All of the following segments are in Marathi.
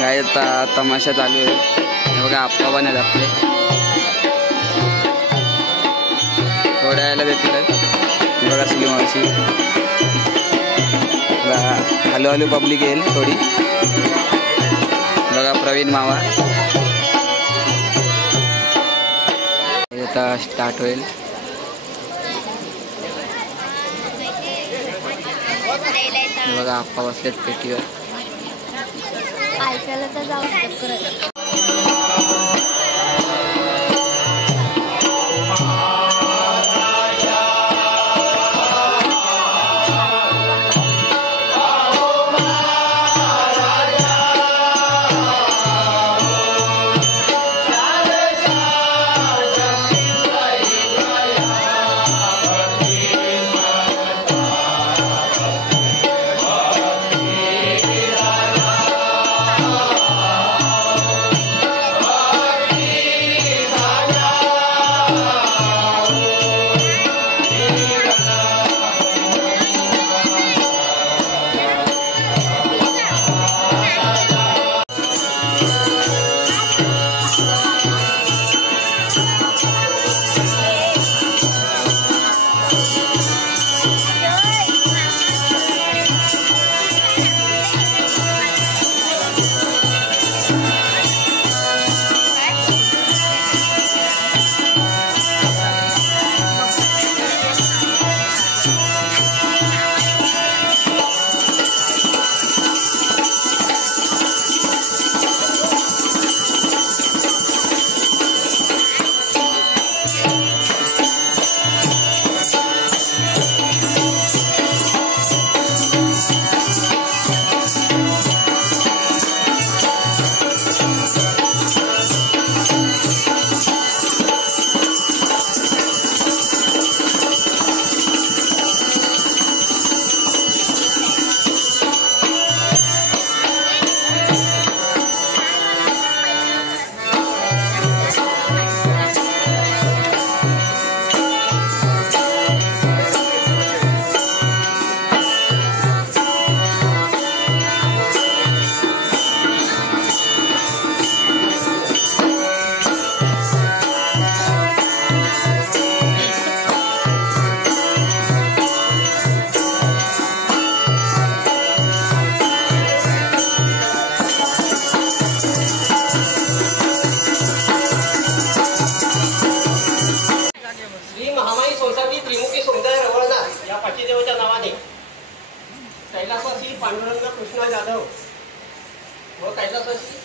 काय आता तमाशा चालू आहे. हे बघा आप्पा पण आहेत आपले. थोड्या यायला देतील. हे बघा सुली मावशी. हॅलो हॅलो पब्लिक येईल थोडी. बघा प्रवीण मावा. आता स्टार्ट होईल. बघा आप्पा बसलेत पेटीवर. ऐकायला तर जाऊ कैलासवासी पांडुरंग कृष्णा जाधव व कैलासवासी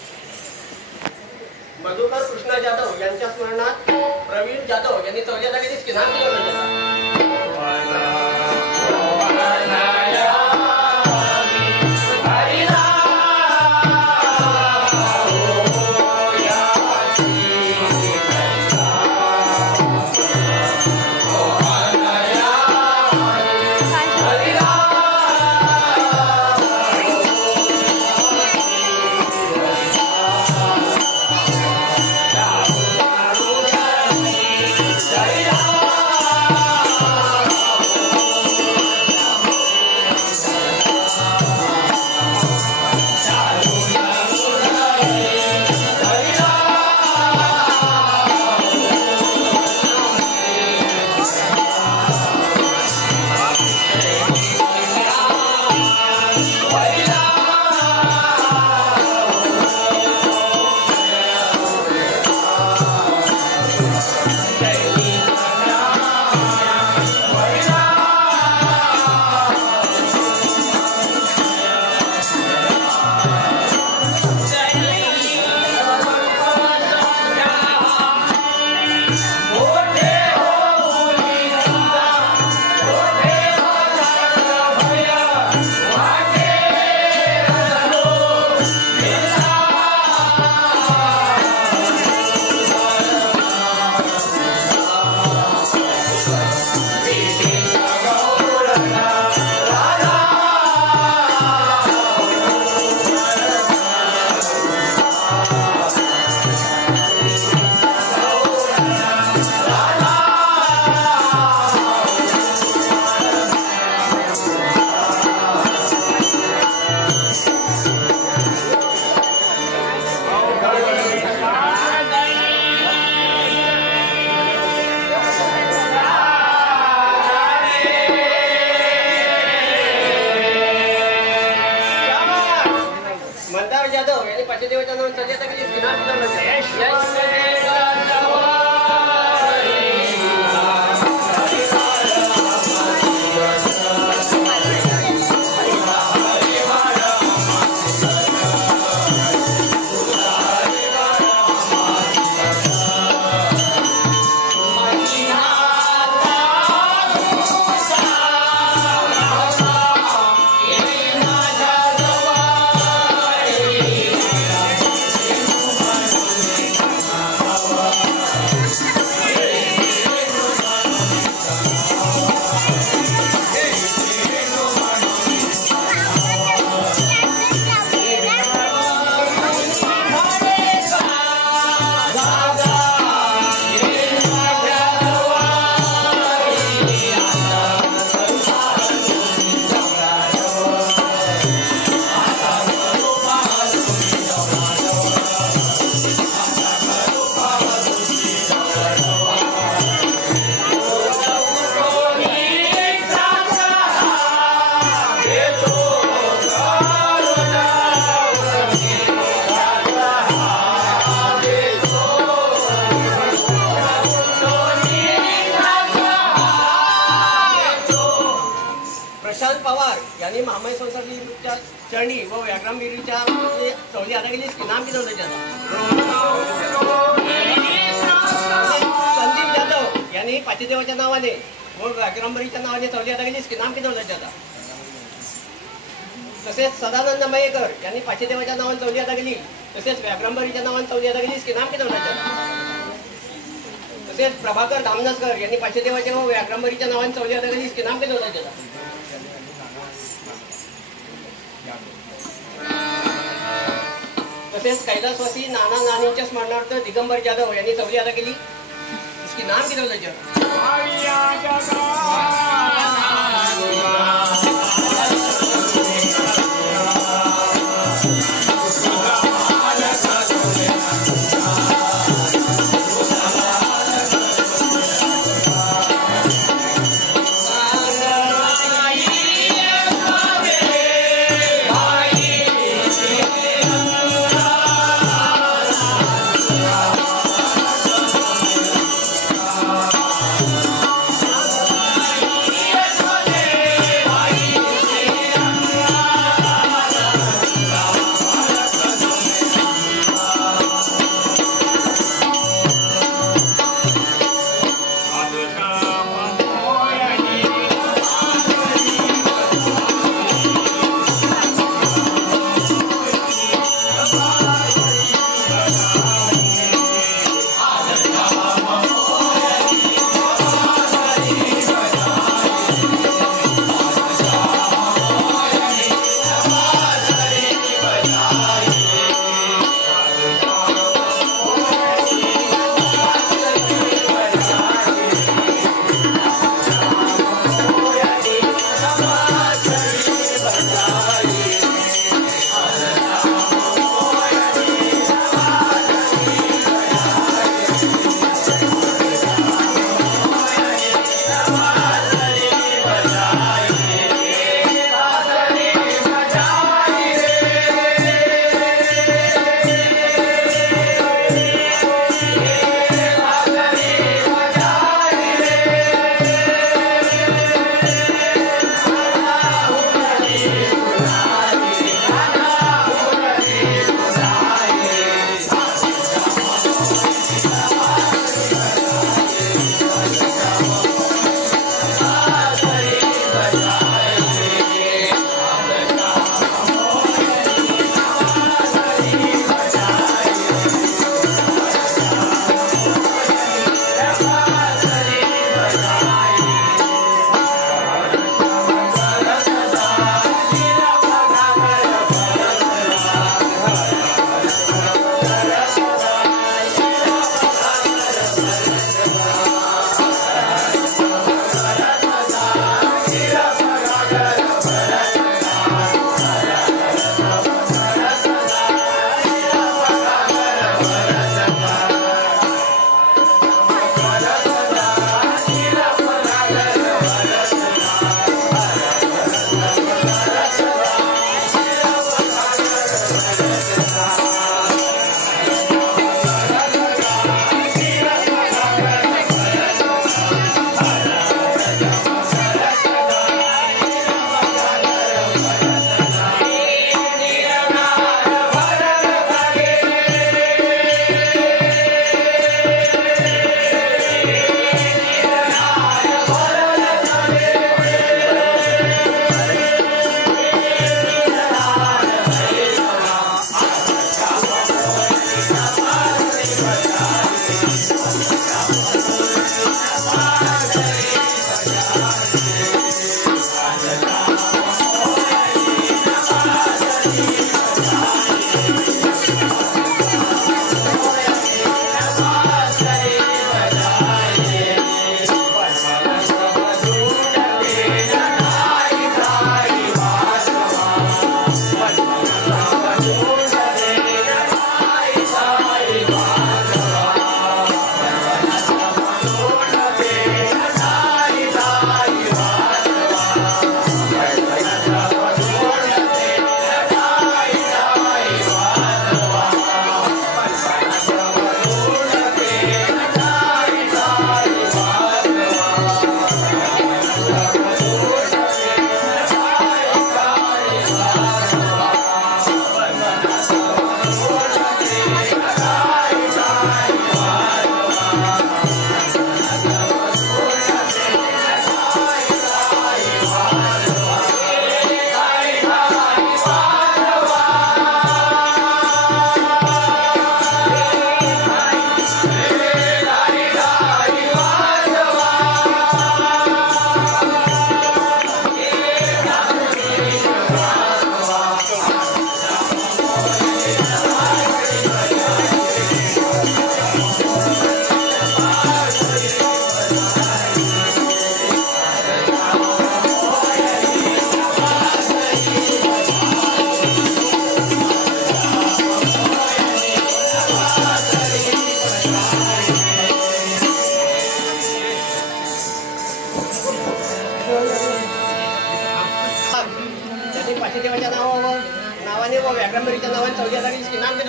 मधुकर कृष्णा जाधव यांच्या स्मरणात प्रवीण जाधव यांनी 14 जागेने स्नान केलं. यांनी महामाई संस्थाच्या चरणी व व्याघ्रमगिरीच्या चवली आता गेलीस की नाम किती होतं संदीप जाधव यांनी पाचीदेवाच्या नावाने व व्याघ्रमगिरीच्या नावाने चवली आता गेलीस की नाम किती होतं त्याचा. तसेच सदानंद मयेकर यांनी पाचीदेवाच्या नावाने चवली आता गेली तसेच व्याघ्रमगिरीच्या नावाने चवली आता गेलीस की नाम किती होतं त्याचा. तसेच प्रभाकर धामनसकर यांनी पाचीदेवाच्या व व्याघ्रमगिरीच्या नावाने चवली आता गेलीस की नाम किती होतं त्याचा. तसेच कैलासवासी नाना नानींच्या स्मरणार्थ दिगंबर जाधव यांनी चवली आता केली इसकी नाम किती होतं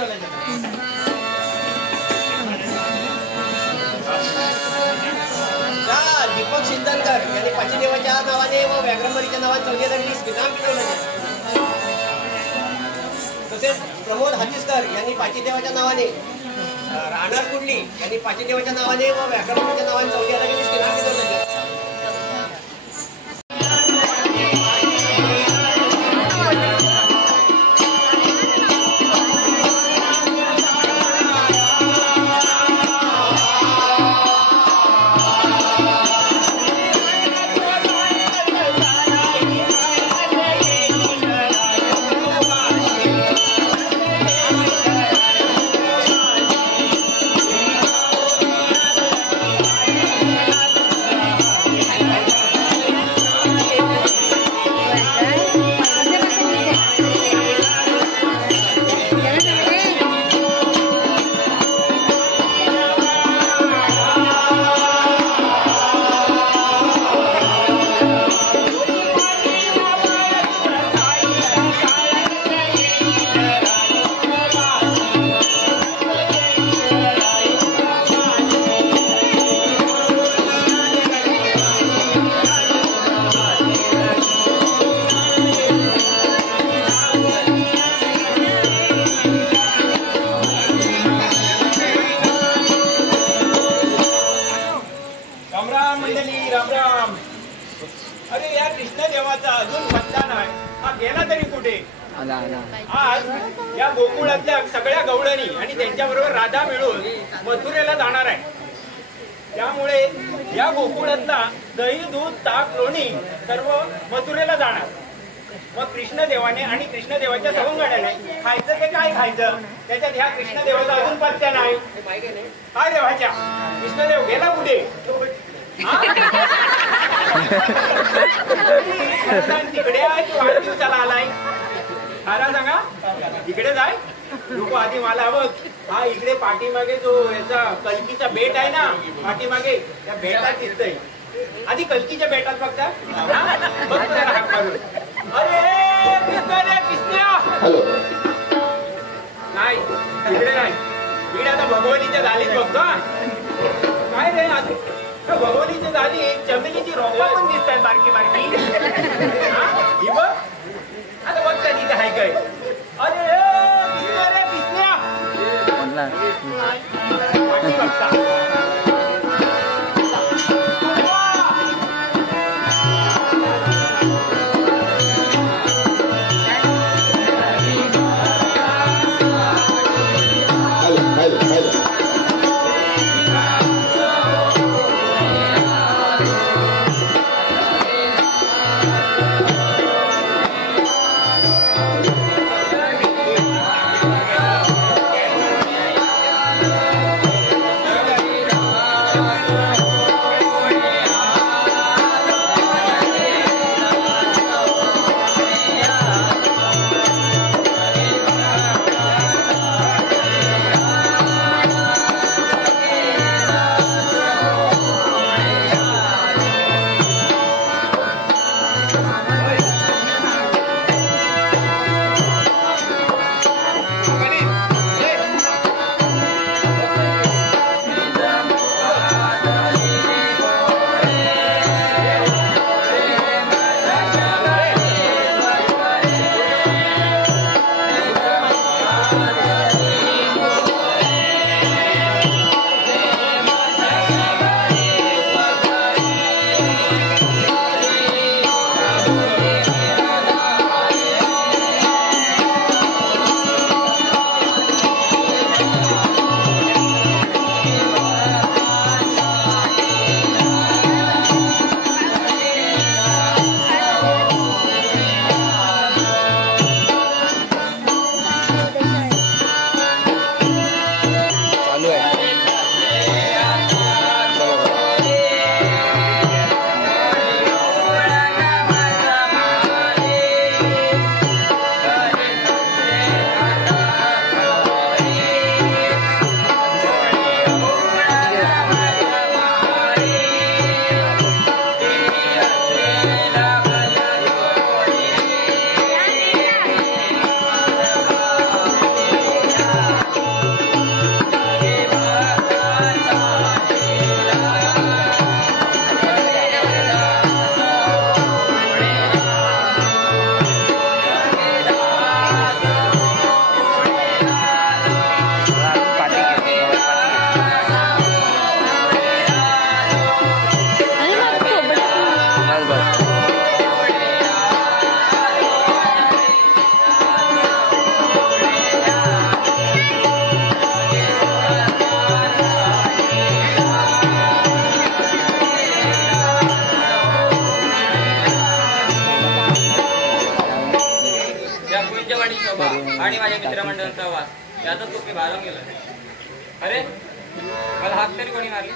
ठेवण्यात दीपक शिंदनकर यांनी पाचीदेवाच्या नावाने व व्याघ्रंबरीच्या नावाने चौली लागली नाम पिटवलं. तसेच प्रमोद हातीसकर यांनी पाचीदेवाच्या नावाने राहणार कुंडली यांनी पाचीदेवाच्या नावाने व व्याघ्रंबरीच्या नावाने चौली लागली नाम पिटवलं. आज या गोकुळातल्या सगळ्या गवळणी आणि त्यांच्याबरोबर राधा मिळून मथुरेला जाणार आहे. त्यामुळे या गोकुळातला दही दूध ताक लोणी सर्व मथुरेला जाणार. मग कृष्णदेवाने आणि कृष्णदेवाच्या सवंगड्याने खायचं ते काय खायचं त्याच्यात ह्या कृष्णदेवाचा अजून पत्त्या नाही. काय देवाच्या कृष्णदेव गेला कुठे? तिकडे वाढदिवसाला आलाय. खरा सांगा इकडे जाय लोक आधी मला बघ. हा इकडे पाठीमागे जो याचा कल्कीचा बेट आहे ना पाठीमागे त्या बेटात दिसतंय. आधी कल्कीच्या बेटात बघता बघ हाक मारून. अरे कृष्णा रे कृष्णा नाही इकडे नाही. इकडे आता भगवतीच्या झालीच बघतो. काय रे भगवतीच्या झाली चमेलीची रोपा पण दिसत आहेत बारकी बारकी. ही बघ आता बघ त्या तिथे आहे काय. अरे कृष्णा रे कृष्णा बघता. आणि माझ्या मित्रमंडळांचा वास यातच तो भारावून गेला. अरे मला हात तरी कोणी मारली?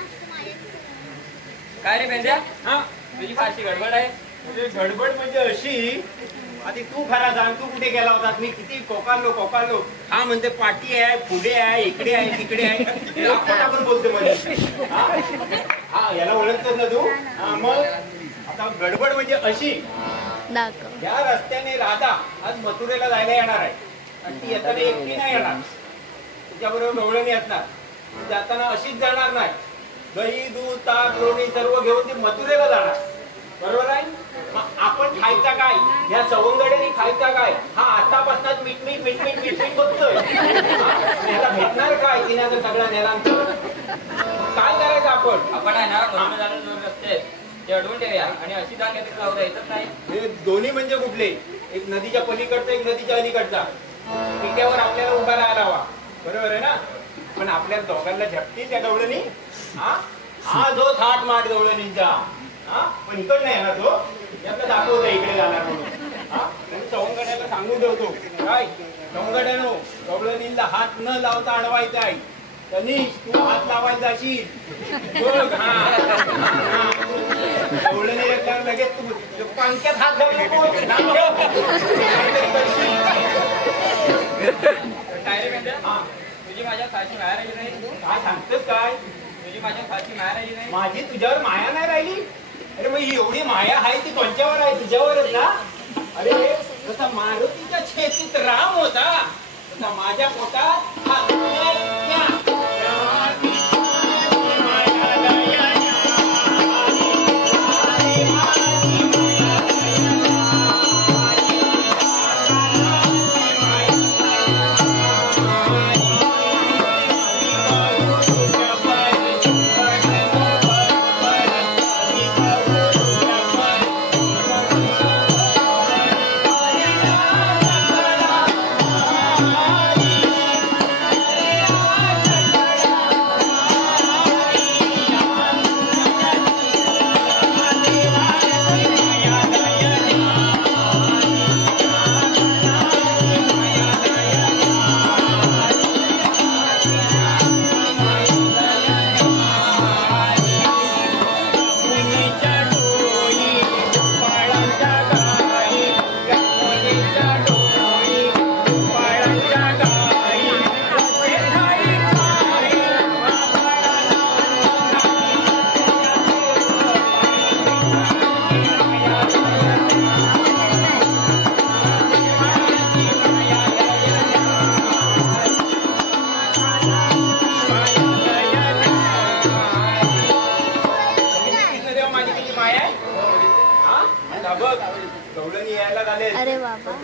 काय रे बेंद्या, हा तुझी फारशी गडबड आहे. म्हणजे गडबड म्हणजे अशी, आधी तू खरा सांग, तू कुठे गेला होतास? मी किती कोकालो. हा म्हणते पाठी आहे, पुढे आहे, इकडे आहे, तिकडे आहे. आपण बोलते म्हणजे हा याला ओळखतोस ना तू? हा मग आता गडबड म्हणजे अशी, या रस्त्याने राधा आज मथुरेला जायला येणार आहे आणि ती येताना एकटी नाही येणार, तिच्याबरोबर ढवळणी असणार. जाताना अशीच जाणार नाही, दही दूध ताक लोणी सर्व घेऊन ती मथुरेला जाणार, बरोबर आहे? मग आपण खायचा काय, या सवंगड्याने खायचा काय, हा आतापासूनच मीठ बघतोय. याला भेटणार काय तिने सगळा नेलांतर? काय करायचं आपण आहे ना दोन रस्ते ते अडवून ठेवूया आणि अशी जाण घेतली जाऊ द्यायचंच नाही. हे दोन्ही म्हणजे कुठले? एक नदीच्या पलीकडचा, एक नदीच्या अलीकडचा. पिट्यावर आपल्याला उभा राहायला हवा, बरोबर आहे ना? पण आपल्या दोघांना झपती त्या गवळणी. हा जो थाट माट गवळणींचा, पण इकड नाही ना तो, आपल्याला दाखवतो इकडे जाणार म्हणून. सवंगड्याला सांगून ठेवतो काय, सवंगड्यानो गवळणींना हात न लावता अडवायचा आहे. तनीश तू हात लावायचा अशील बघ. गवळणी लगेच तू पंख्यात हात घालू नको. काय रे बेंद्या, तुझी माझ्या फारशी माया राहिली नाही? काय सांगतोस काय? तुझी माझ्या फारशी माया राहिली नाही? माझी तुझ्यावर माया नाही राहिली? अरे मग एवढी माया आहे ती कोणच्यावर आहे? तुझ्यावरच ना. अरे जसा मारुतीच्या छेतीत राम होता तसा माझ्या पोटात हा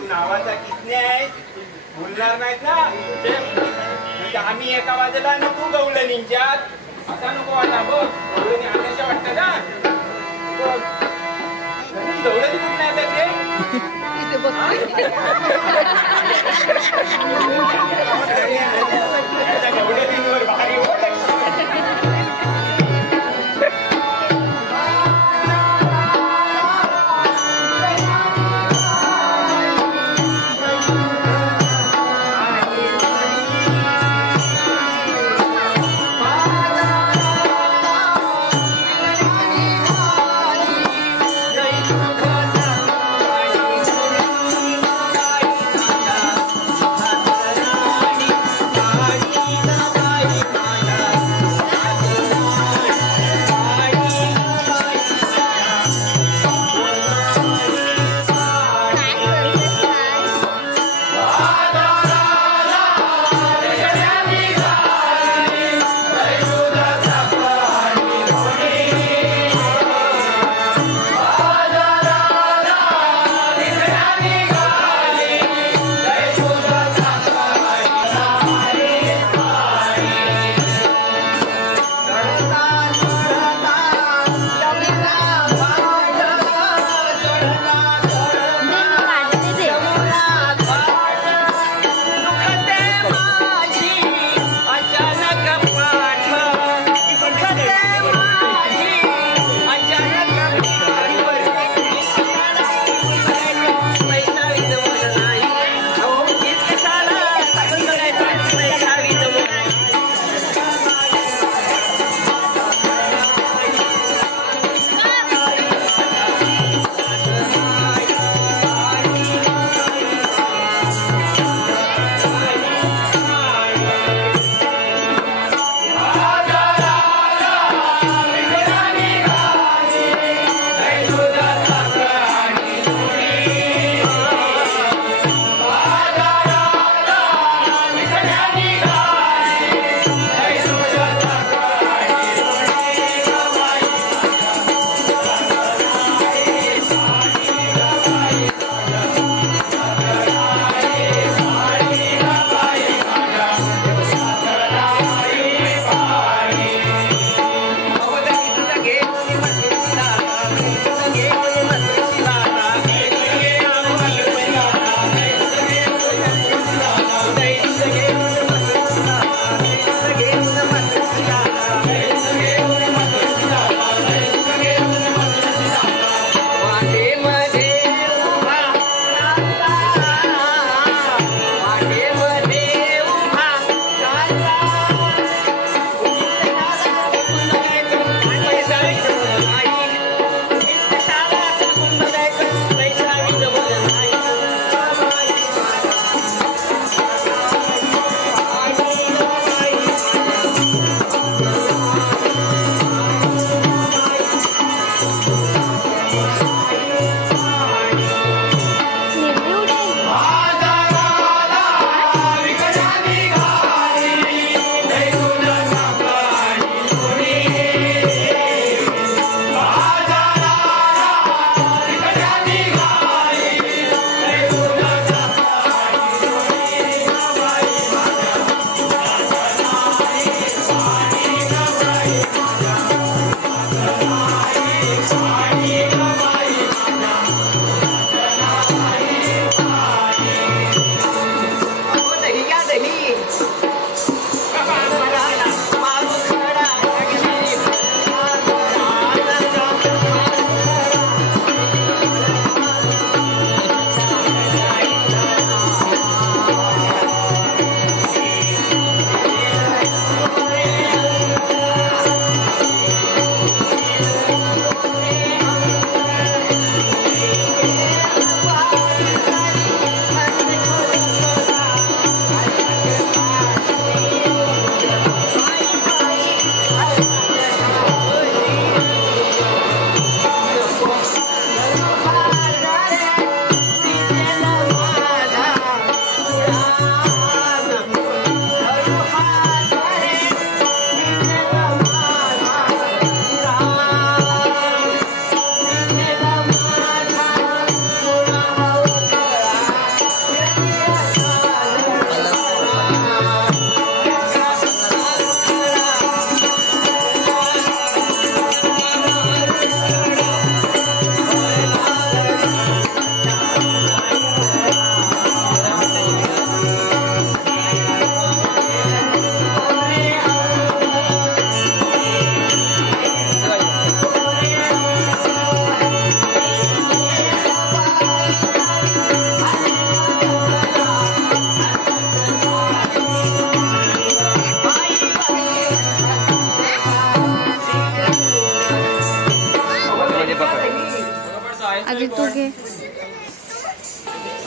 नावाचा किसने आहेस, बोलणार नाहीत ना. म्हणजे आम्ही एका बाजूला आणि तू गवळणींच्यात असा नको वाटा. बघ गवळणी आल्याशा वाटतं ना. गवळणी कुठे नाही त्याचे गवळणींवर भारी आधी तू घे.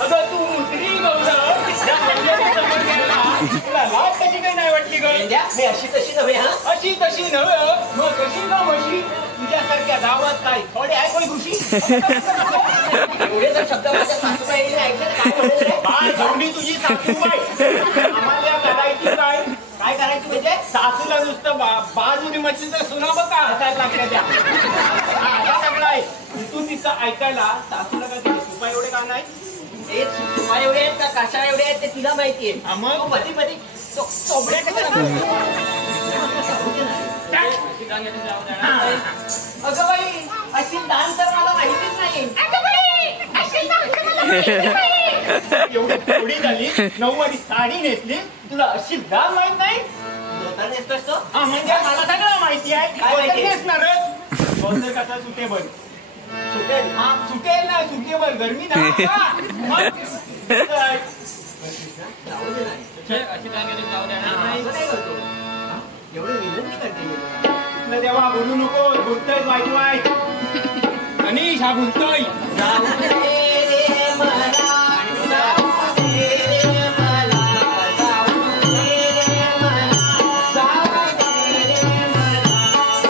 अगं तू मुद्री गौरव त्या मंदिराच्या समोर गेला तुला लाज कशी काही नाही वाटली ग? मी अशी तशी नव्हे हा. अशी तशी नव्हे मग कशी का म्हशी तुझ्यासारख्या गावात काय थोडे आहे कोणी कृषी एवढे जर शब्द माझ्या सासूबाईने ऐकलं तर काय म्हणेल रे? बाळ झोंडी तुझी सासूबाई आम्हाला करायची काय काय करायचं म्हणजे? सासूला नुसतं बाजूने म्हटलं तर सुना बघा असायला लागल्या त्या असा सगळा आहे तू तिचं ऐकायला सासूला का तिथे सुपा एवढे का नाही ते सुपा एवढे आहेत का कशा एवढे आहेत ते तुला माहितीये. मग मध्ये मध्ये चोबड्या कशा अगं बाई अशी दान तर मला माहितीच नाही. एवढी थोडी झाली नऊवारी साडी नेसली तुला अशी दान माहित नाही धोतर नेसतोस तो? हा म्हणजे मला सगळं माहिती आहे काय माहिती? नेसणारच धोतर कसा सुटेबल सुटेल. हा सुटेल ना सुटेबल गरमी ना जाऊ दे नाही. अशी जागेत जाऊ देणार नाही. असं काय करतो? एवढं विनंती करते मी तुला. कृष्ण देवा बोलू नको बोलतोय बायको आहे अनिश हा बोलतोय जाऊ दे रे मला, जाऊ दे रे मला, जाऊ दे रे मला, जाऊ दे रे मला.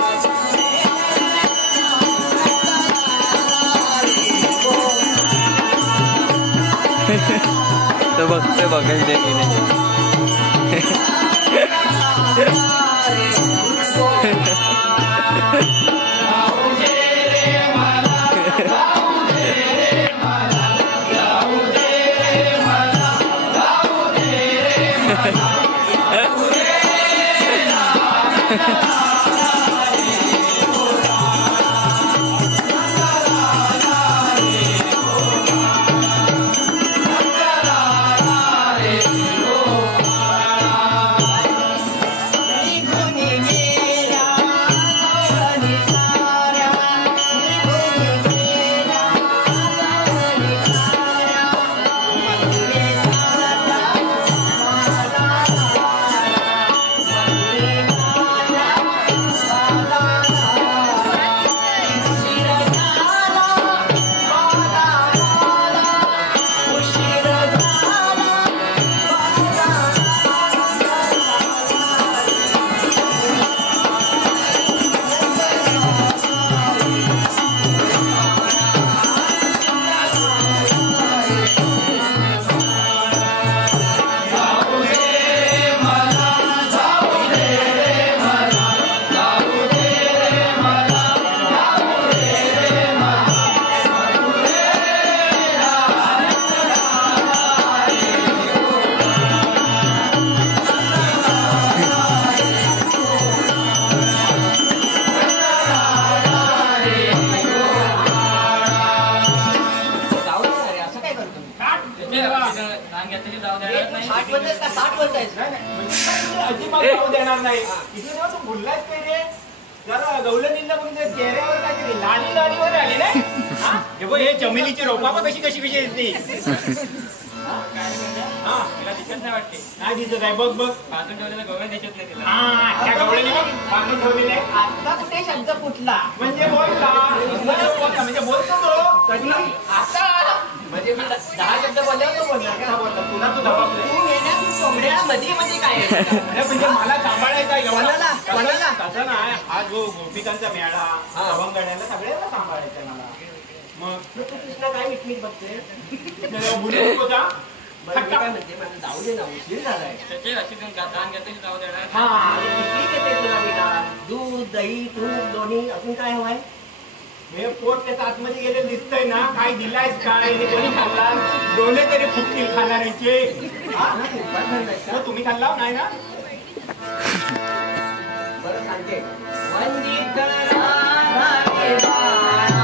तो बघ गेले अजिबात जाऊ देणार नाही इथे तू बोललाच काय रे जरा गवलनीला म्हणजे चेहऱ्यावर काहीतरी लाली लालीवर आली नाही हे बघ हे चमेलीची रोपा बघ कशी कशी विषय येते तिला दिसत नाही वाटते काय दिसत आहे बघ बघ बाजून ठेवलेलं गवळ दिसत नाही तिला त्या गवळणी बघ बांधून ठेवलेले आता कुठे शब्द फुटला म्हणजे बोलला म्हणजे बोलतो तो कधी आता म्हणजे मी 10 शब्द बोलल्यावर तो बोलला का बोलला तुला तू जबाबदार तू येण्या तू चोमड्या मध्ये मध्ये काय आहे? अरे म्हणजे मला सांभाळायचा आहे कोणाला? कोणाला? कसं नाही हा जो गोपिकांचा मेळा हा. अभंगड्याला सगळ्यांना सांभाळायचा मला मग तू कृष्णा काय मिटमीट बघते बोलू नको का बरं मी काय म्हणते मला जाऊ दे ना उशीर झालाय त्याचे अशी दान घेतली जाऊ देणार हा किती देते तुला मी का दूध दही तूप लोणी अजून काय हवंय हे पोट त्याच्या आतमध्ये गेले दिसतंय ना काय दिलायस काय हे कोणी खाल्ला दोन्ही तरी फुटतील खाणाऱ्यांचे मग तुम्ही खाल्ला नाही ना बरं सांगते वंदित राधा रे बाळा,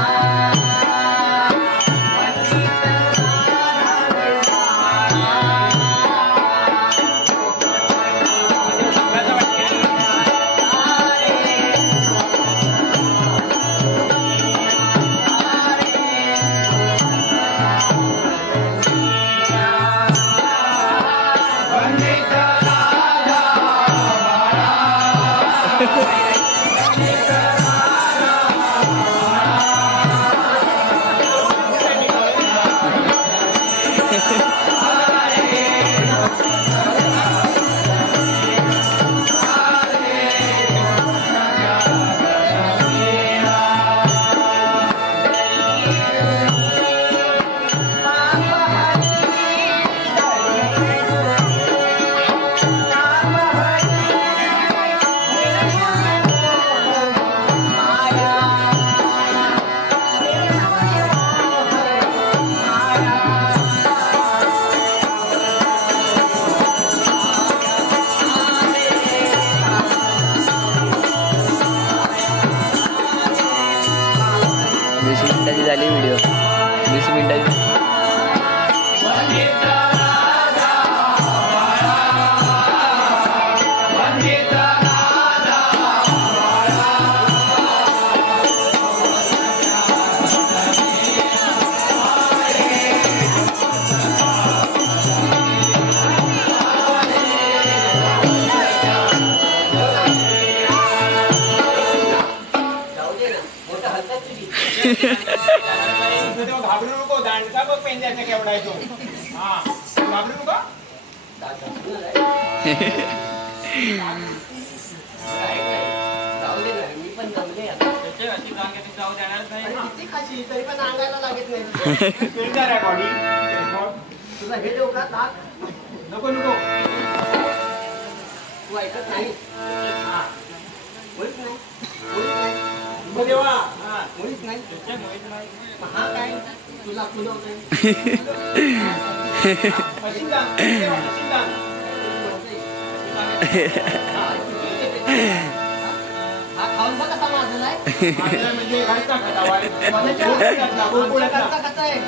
वंदित राधा रे तेव्हा घाबरू नको. दांडका बघ पेंद्याचा केवढा आहे तो. हा घाबरू नको. जाऊ दे ना, मी पण जमले आता. त्याच्या अशी जांग जाऊ देणारच नाही. किती खाशी तरी पण अंगायला लागत नाही. पेंदार आहे बॉडी. तुला हे देऊ का ताक? नको नको. तू ऐकत नाही. मुळीच नाही. मुळीच नाही. नको देवा. मुळीच नाही. त्याच्या मुळीच नाही. हा काय तुला खुलवतोय. अशिंदा अशिंदा. हा खाऊन बघ कसा माझलाय. म्हणजे घरचा खटावा. घरचा कसा आहे.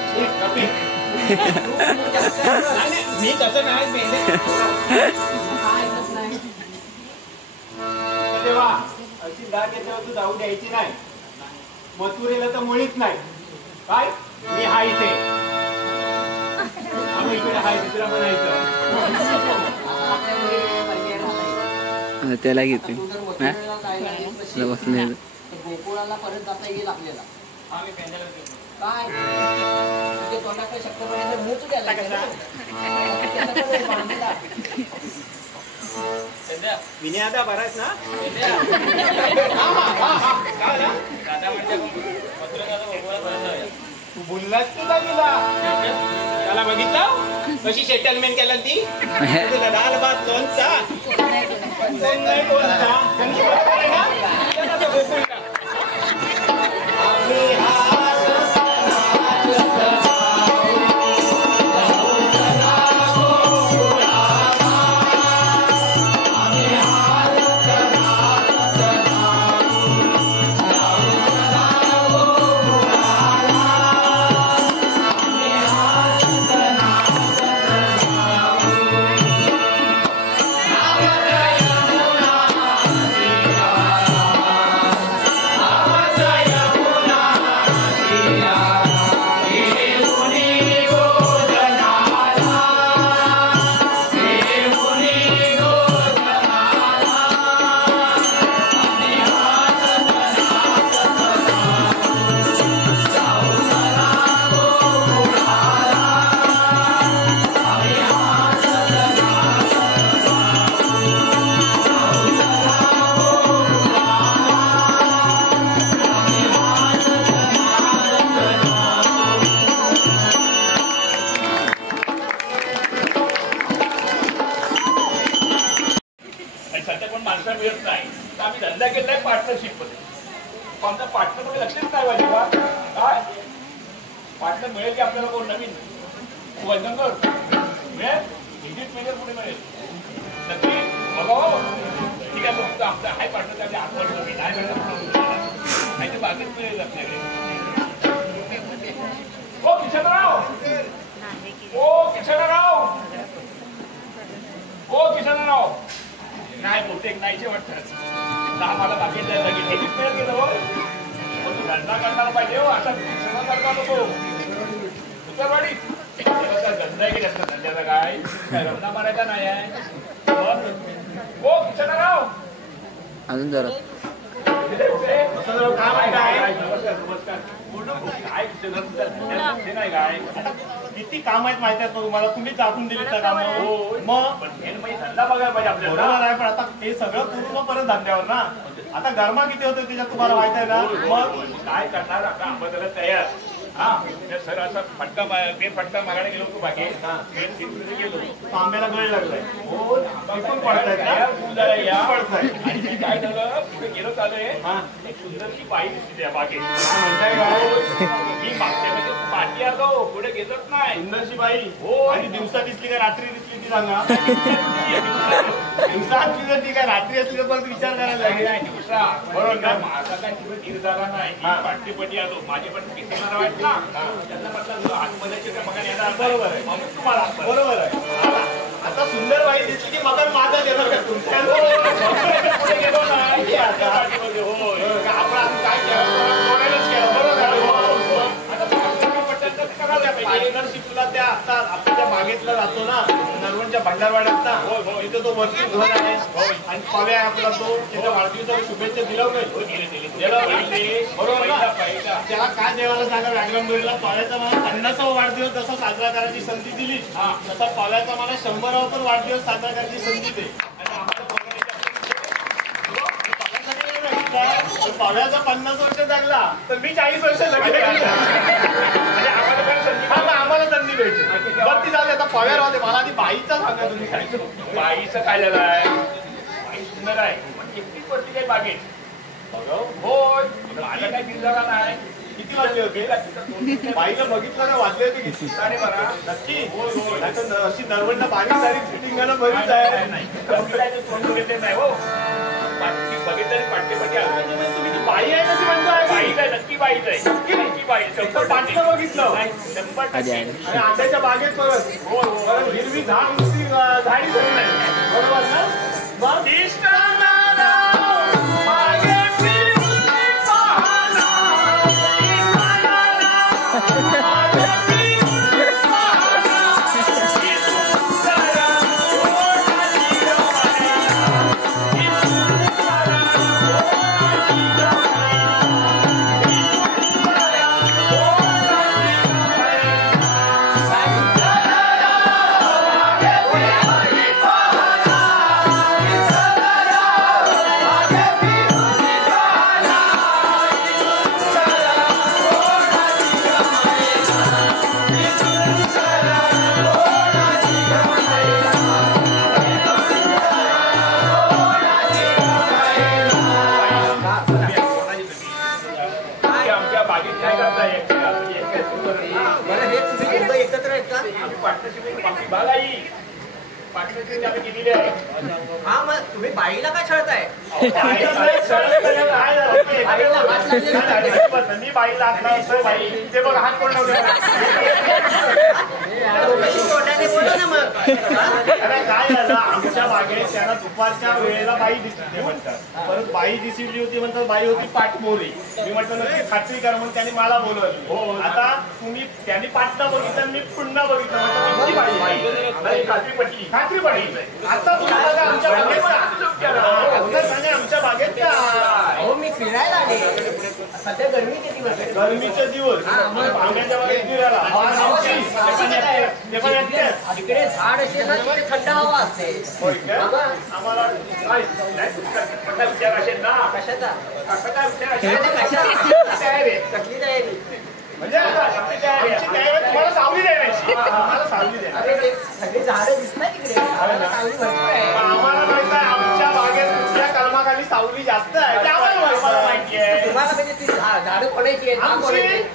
मी तसं नाही पेंदे. ऐकत नाही. तेव्हा अशी दाग येते तू जाऊ द्यायची नाही. मथुरेला तर मुळीच नाही. काय मी हा इथे आम्ही इकडे हाय दुसरा म्हणायचं. त्याला घेते बसले गोकुळाला परत जाता येईल आपल्याला. आम्ही पेंद्याला गेलो. काय तुझ्या तोंडाकडे शक्करपाण्याने मूत द्यायला पेंद्या विनय आता बराच ना. पेंद्या दादा म्हणजे मथुरा दादा गोकुळला परत जाऊया. तू बोललास तुला गेला त्याला बघितलं कशी सेटलमेंट केला ती. तुला दाल भात लोणचा नाही बोलता. पार्टनर मिळेल की आपल्याला कोण नवीन वजनकर मिळेल. व्हिजिट मेजर पुढे मिळेल नक्की बघा. ठीक आहे फक्त आमचा हाय पार्टनर त्याच्या आठवण मी नाही मिळेल बाकीच मिळेल आपल्याकडे. ओ किशनराव. ओ किशनराव. ओ किशनराव. नाही बहुतेक नाहीचे वाटतात. मला बाकी व्हिजिट मिळेल गेलं. तू धंदा करणार पाहिजे हो. असा शिक्षण करता नको. उतरवाडी धंदा आहे की जास्त धंद्याचा काय रमणा मारायचा नाही आहे. हो किशनराव अजून जरा किती काम आहेत माहिती आहे तुम्हाला. तुम्ही टाकून दिली तर काम. मग धंदा बघायला पाहिजे आपल्याला. बरोबर आहे पण आता हे सगळं करू मग परत धंद्यावर ना. आता गरमा किती होते त्याच्यात तुम्हाला माहित आहे ना. मग काय करणार आता आंबा तयार. हा सर असा फटका फटका मागायला गेलो तू बाकी गेलो आंब्याला गळ लागलाय. हो पडताय काय झालं पुढे गेलो चालू एक सुंदरची बाई दिसते त्या बागेत. ही मागच्या पाठी आलो पुढे गेलोच नाही. सुंदरची बाई हो. आणि दिवसा दिसली का रात्री दिसली ती सांगा. दिवसा असली तर ती काय रात्री असली तर परत विचार करायला लागेल. दिवसा बरोबर का माझा काय तिथे धीर झाला नाही. पाठी पटी आलो माझे पण किती मला वाटत ना त्यांना म्हटलं आत्महत्याचे काय मकान येणार. बरोबर आहे म्हणून तुम्हाला बरोबर आहे. आता सुंदर बाई दिसली की मकान माझा देणार का तुमच्या पुढे गेलो नाही. आपण काय केलं बरोबर आता तुला त्या आता आपण ज्या बागेतला जातो ना नरवणच्या भंडारवाड्यात ना तिथे तो वरती घर आहे आणि पव्या आपला तो त्याच्या वाढदिवसाला शुभेच्छा दिला बरोबर ना. त्याला काय देवाला सांगा व्याघ्रमबरीला पव्याचा मला 50वा वाढदिवस जसा साजरा करायची संधी दिली तसा पव्याचा मला 100वा पण वाढदिवस साजरा करायची संधी दे. पव्याचा 50 वर्ष जगला तर मी 40 वर्ष जगले. आम्हाला संधी भेटते. वरती जाऊ आता पव्या राहते. मला आधी बाईचा सांगा तुम्ही काय. बाईचं काय झालं आहे? बाई सुंदर आहे पण एकटीच वरती काही बागेत होय माझं काही दिलं नाही. किती वाजले होते बाईला बघितलं ना वाजले होते किती अरे बरा नक्की अशी नरवंड बारीक सारी फिटिंगाला बरीच आहे. नाही तोंड घेतले नाही हो बघितलं पाटलेपटी आलं. तुम्ही ती बाई आहे कशी म्हणताय. बाईच आहे नक्की बाईच आहे नक्की बाई 100% पाटलं बघितलं 100% आणि आंब्याच्या बागेत परत हिरवी झाड नुसती झाडी झाली नाही बरोबर ना. मग हा मग तुम्ही बाईला काय छळताय. मी बाईला ते बघ हात कोण बोला ना मग. अरे काय झालं आमच्या बागेत त्यांना दुपारच्या वेळेला बाई दिसली म्हणतात परत बाई दिसली होती म्हणतात बाई होती पाठमोरी. मी म्हटलं नक्की खात्री करा म्हणून त्यांनी मला बोलवलं. आता तुम्ही त्यांनी पाठला बघितलं मी पुन्हा बघितलं म्हटलं खात्री पटली आता तुम्हाला आमच्या बागेत आमच्या बागेत का हो मी फिरायला आले सध्या गरमीचे दिवस आहे. गरमीचे दिवस आंब्याच्या बागेत फिरायला तिकडे झाड असेल ना तिथे थंड हवा असते. आम्हाला विचार असेल ना कशाचा कसली तयारी म्हणजे तुम्हाला सावली द्यायची आम्हाला सावली द्या. अरे सगळी झाडं दिसतात तिकडे सावली भरपूर आहे. आम्हाला माहित आहे आमच्या बागेत दुसऱ्या कलमाखाली सावली जास्त आहे ते आम्हाला माहिती आहे. तुम्हाला म्हणजे ती झाडं कोणाची आहेत.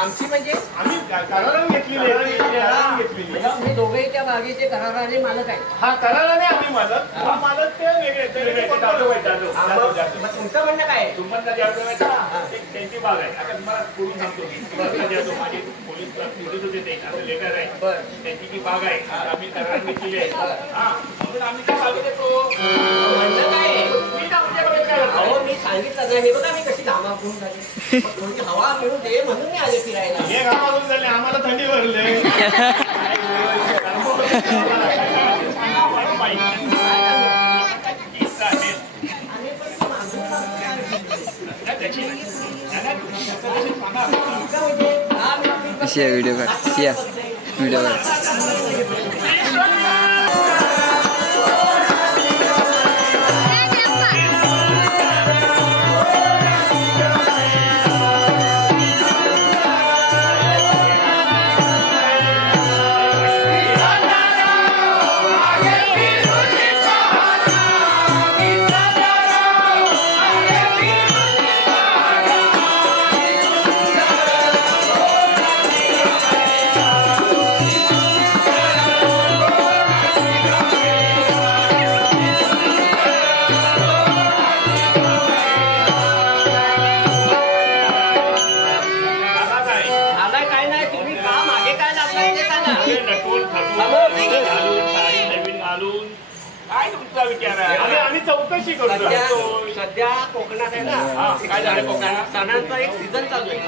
आमची म्हणजे आम्ही कराराने घेतलेली मी दोघे त्या बागेचे कराराने मालक आहे. हा कराराने आम्ही मालक हा मालक ते वेगळे तुमचं म्हणणं काय. तुम्हाला त्यांची बाग आहे आता तुम्हाला करून सांगतो माझे पोलीस होते ते लेटर आहे त्यांची जी बाग आहे आम्ही करार घेतलेली आहे म्हणून आम्ही त्या बागेत येतो. म्हणणं काय मी ना तुमच्याकडे काय अहो मी सांगितलं ना हे बघा मी कशी घामाघूम झाली. थोडी हवा मिळू दे म्हणून मी आले फिरायला. हे घामाघूम झाले आम्हाला थंडी भरले. शिया व्हिडिओ काढ शिया व्हिडिओ काढ. आम्ही चौकशी करतो. सध्या कोकणात आहे ना काय झालं कोकणात सणांचा एक सीझन चालू आहे.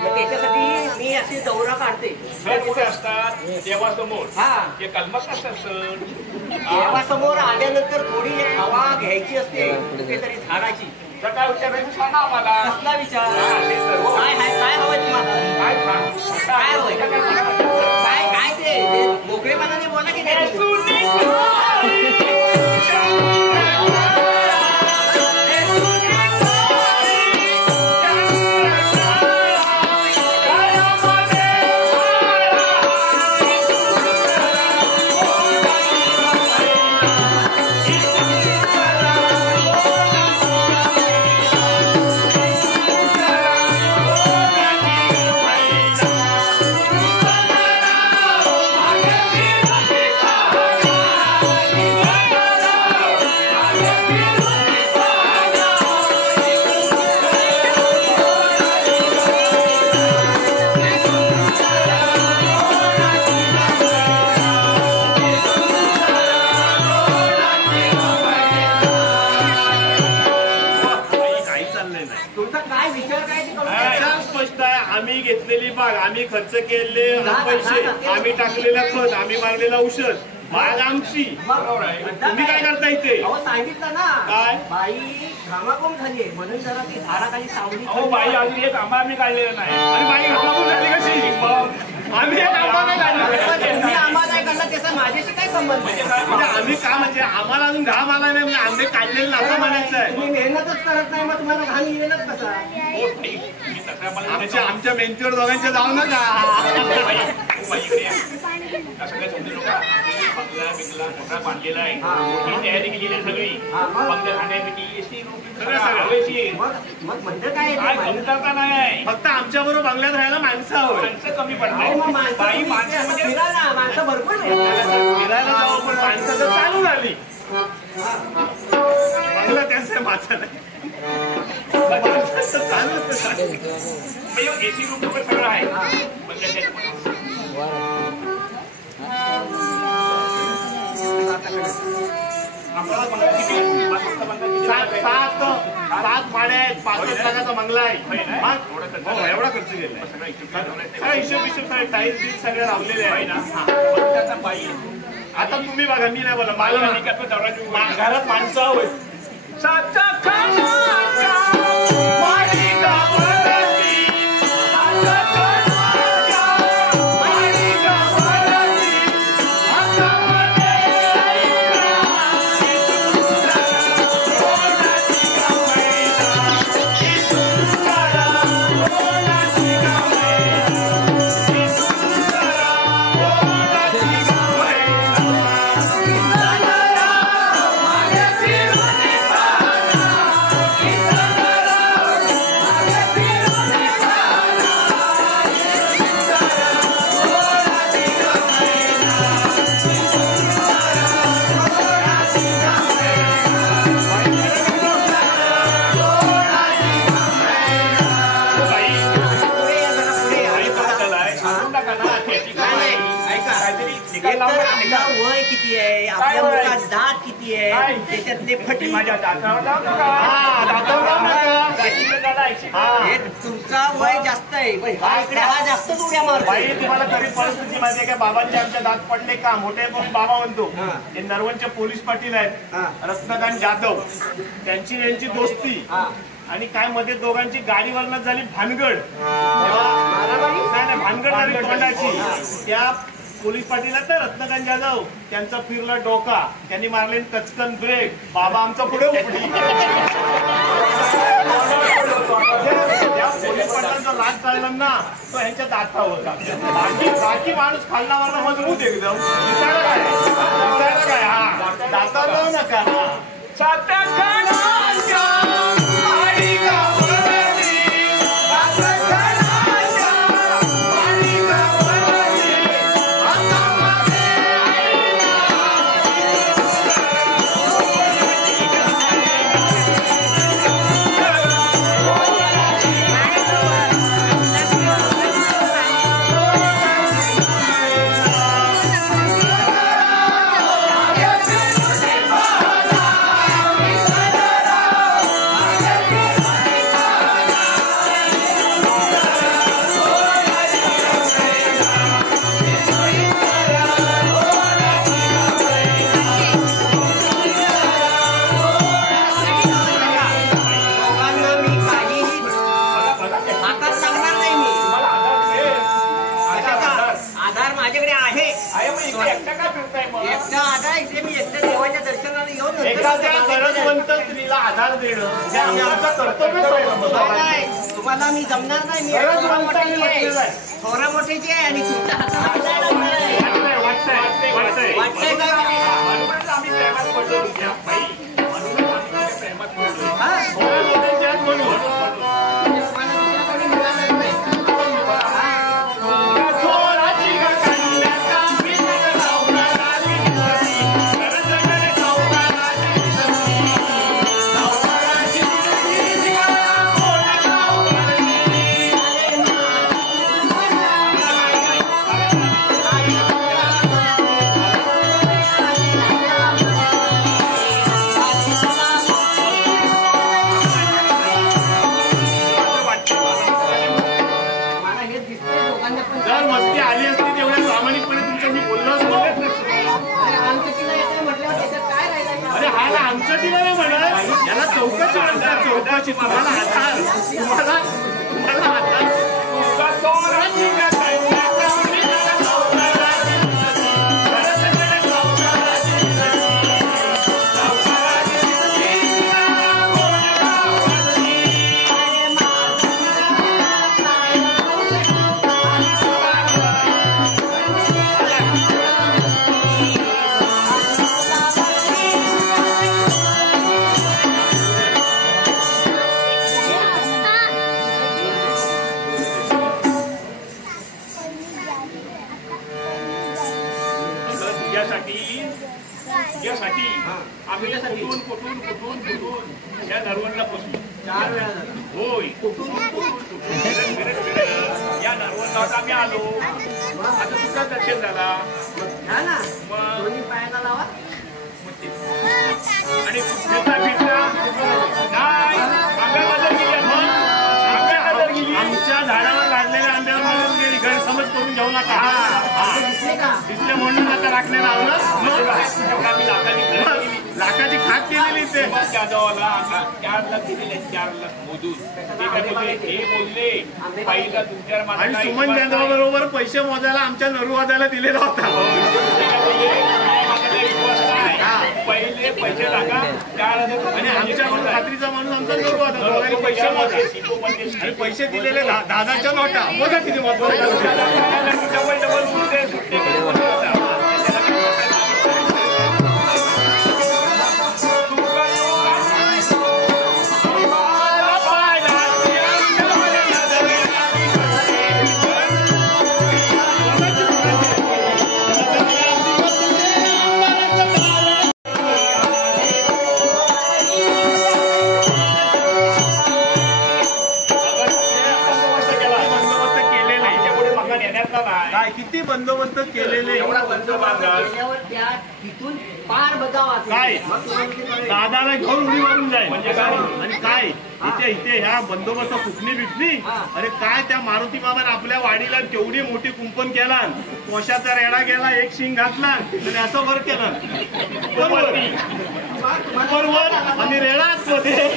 मग त्याच्यासाठी मी अशी दौरा काढते. सण कुठे असतात? देवासमोर. हा. ते कलमात असतात सण. देवासमोर आल्यानंतर थोडी हवा घ्यायची असते कुठेतरी झाडाची. सकाळ विचारायचं सांगा आम्हाला. कसला विचार? हा, ते सर्व. काय हवंय तुम्हाला? काय सांग? काय हवंय? काय ते मोकळेपणाने बोला की नाही? आम्ही घेतलेली बाग, आम्ही खर्च केलेले पैसे, आम्ही टाकलेला खत, आम्ही मारलेला औषध, बाग आमची. तुम्ही काय करता इथे? सांगितलं ना काय? बाई घामाघूम झाली म्हणून जरा ती झाडाखाली सावली. अहो बाई अजून एक आंबा आम्ही काढलेला नाही. आणि बाई घामाघूम झाली कशी? आम्ही एक आंबा नाही काढला. तुम्ही आंबा नाही काढला त्याचा माझ्याशी काय संबंध? म्हणजे आम्ही का म्हणजे आम्हाला अजून घाम आला नाही म्हणजे आम्ही काढलेलं नाही असं म्हणायचं आहे. तुम्ही मेहनतच करत नाही मग तुम्हाला घाम येईलच कसा? हो बाई, तुम्ही तक्रार मला आमच्या मेंचीवर दोघांच्या जाऊ नका. असं काय समजू नका. बंगला बिंगला मोठा बांधलेला आहे. मोठी तयारी केलेली आहे सगळी. बंगला खाण्यापैकी एसी सगळं हवेशीर. मग म्हणजे काय काय कमतरता नाही. फक्त आमच्या बरोबर बंगल्यात राहायला माणसं हवं. माणसं कमी अहो, पडतात. मग माणसं बाई तुम्ही माणसं म्हणजे फिरा ना, माणसं भरपूर आहे. फिरायला जाऊ पण माणसं तर चालून आली. बंगला त्यांचं माझं नाही. माणसं चालू एसी रूम वगैरे सगळं आहे. बंगल्याच्या आपल्याला बंगला किती? सात माड्या आहेत, 65 लाखाचा बंगला आहे. मग एवढा खर्च केला. सगळा हिशोब सगळे टाईल्स बील्स सगळे लावलेले आहे ना. बाई आता तुम्ही बघा, मी नाही बोला. मला घरात माणसं हवं. आपलं वय किती आहे, आपल्या मुखात दात किती आहे, त्याच्यातले फटी माझ्या दातावर तुमचा वय जास्त आहे. इकडे हा जास्त उड्या मारतो. बाई तुम्हाला तरी परिस्थिती माहिती आहे का? बाबांचे आमच्या दात पडले का? मोठे पण बाबा म्हणतो. ते नरवणचे पोलीस पाटील आहेत, रत्नकांत जाधव, त्यांची यांची दोस्ती. आणि काय मध्ये दोघांची गाडीवरनं झाली भानगड. नाही भानगड झाली तोंडाची. त्या पोलीस पाटील तर रत्नकांत जाधव, त्यांचा फिरला डोका, त्यांनी मारले कचकन ब्रेक. बाबा आमचा पुढे उपडी. त्या पोलीस पाटलांचा लाट चालला ना, तो ह्यांच्या दातावर बाकी माणूस खालनावर मजबूत एकदम. दिसायला काय हा दातावर जाऊ नका ना. एकटा आता इथे मी एकट्या देवाच्या दर्शनाला येऊन एखाद्या गरजवंत स्त्रीला आधार देणं हे आमचं कर्तव्य आहे. तुम्हाला मी जमणार नाही. मी गरजवंतांनी म्हटलेलं आहे. थोडा मोठेची आहे आणि तुमच्या हातात वाटतंय का? आम्ही प्रेमात पडलो तुमच्या बाई. प्रेमात पडलो चौकशी तुम्हाला आधार तुम्हाला आधार आम्ही कुठून या नरवणला पोचलो 4 वेळा झाला. होय कुठून या नरवणला आम्ही आलो. आता तुझा दर्शन झाला दोन्ही पायाला लावा आणि फिरता नाही आंब्याबद्दल गेली मग आंब्याबद्दल गेली. आमच्या झाडावर लागलेल्या आंब्यावर म्हणून गेली. गैरसमज करून घेऊ नका. दिसले म्हणून आता राखले लावलं आम्ही लाखाची खात केलेली ते जाधवाला 4 लाख दिलेले 4 लाख मोजून ते काय बोलले हे बोलले पहिला तुमच्या आणि सुमन जाधव बरोबर पैसे मोजायला आमच्या नरुवादाला दिलेला होता. पहिले पैसे टाका 4,000 आणि आमच्याकडून खात्रीचा माणूस आमचा नरुवादा पैसे मोजा आणि पैसे दिलेले दादाच्या नोटा मोजा किती डबल डबल सुट्टे किती बंदोबस्त केलेले तिथून पार बघावा काय दादाला घेऊन उडी मारून जाईल म्हणजे काय आणि काय इथे इथे ह्या बंदोबस्त फुकणी बिकणी. अरे काय त्या मारुती बाबाने आपल्या वाडीला केवढी मोठी कुंपण केला. कोशाचा रेडा गेला एक शिंग घातला आणि असं वर केलं बरोबर आणि रेडाच मध्ये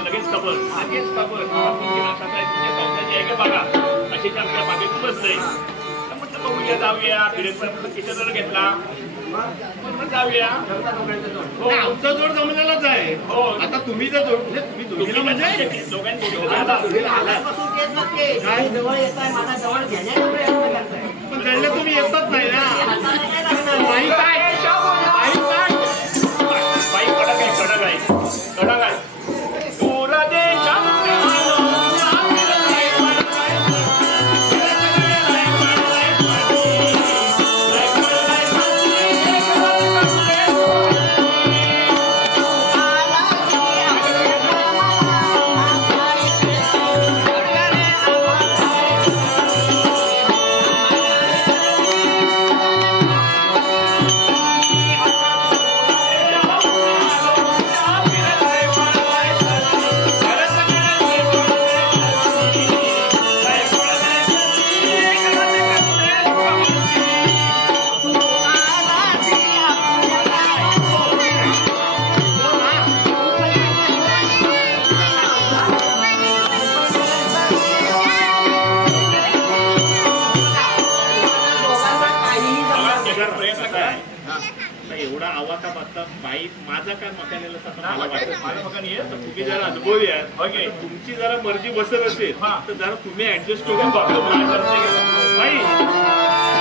लगेच खबर बघा अशी आमच्या बागेतून बसलंय म्हटलं बघूया जाऊया फिरत किती घेतला जाऊया. आमचा जोड जमलेलाच आहे. हो आता तुम्ही जर जोड तुम्ही म्हणजे दोघांनी जवळ येत आहे माझा जवळ पण जळले तुम्ही येतच नाही ना. बाई काय बाई कडक आहे कडक आहे कडक आहे काय आता एवढा आवाका बघता बाई माझा काय मकानेला मला वाटत माझं मकान ये तर तुम्ही जरा अनुभवी आहात ओके तुमची जरा मर्जी बसत असेल तर जरा तुम्ही ऍडजस्ट करून बाई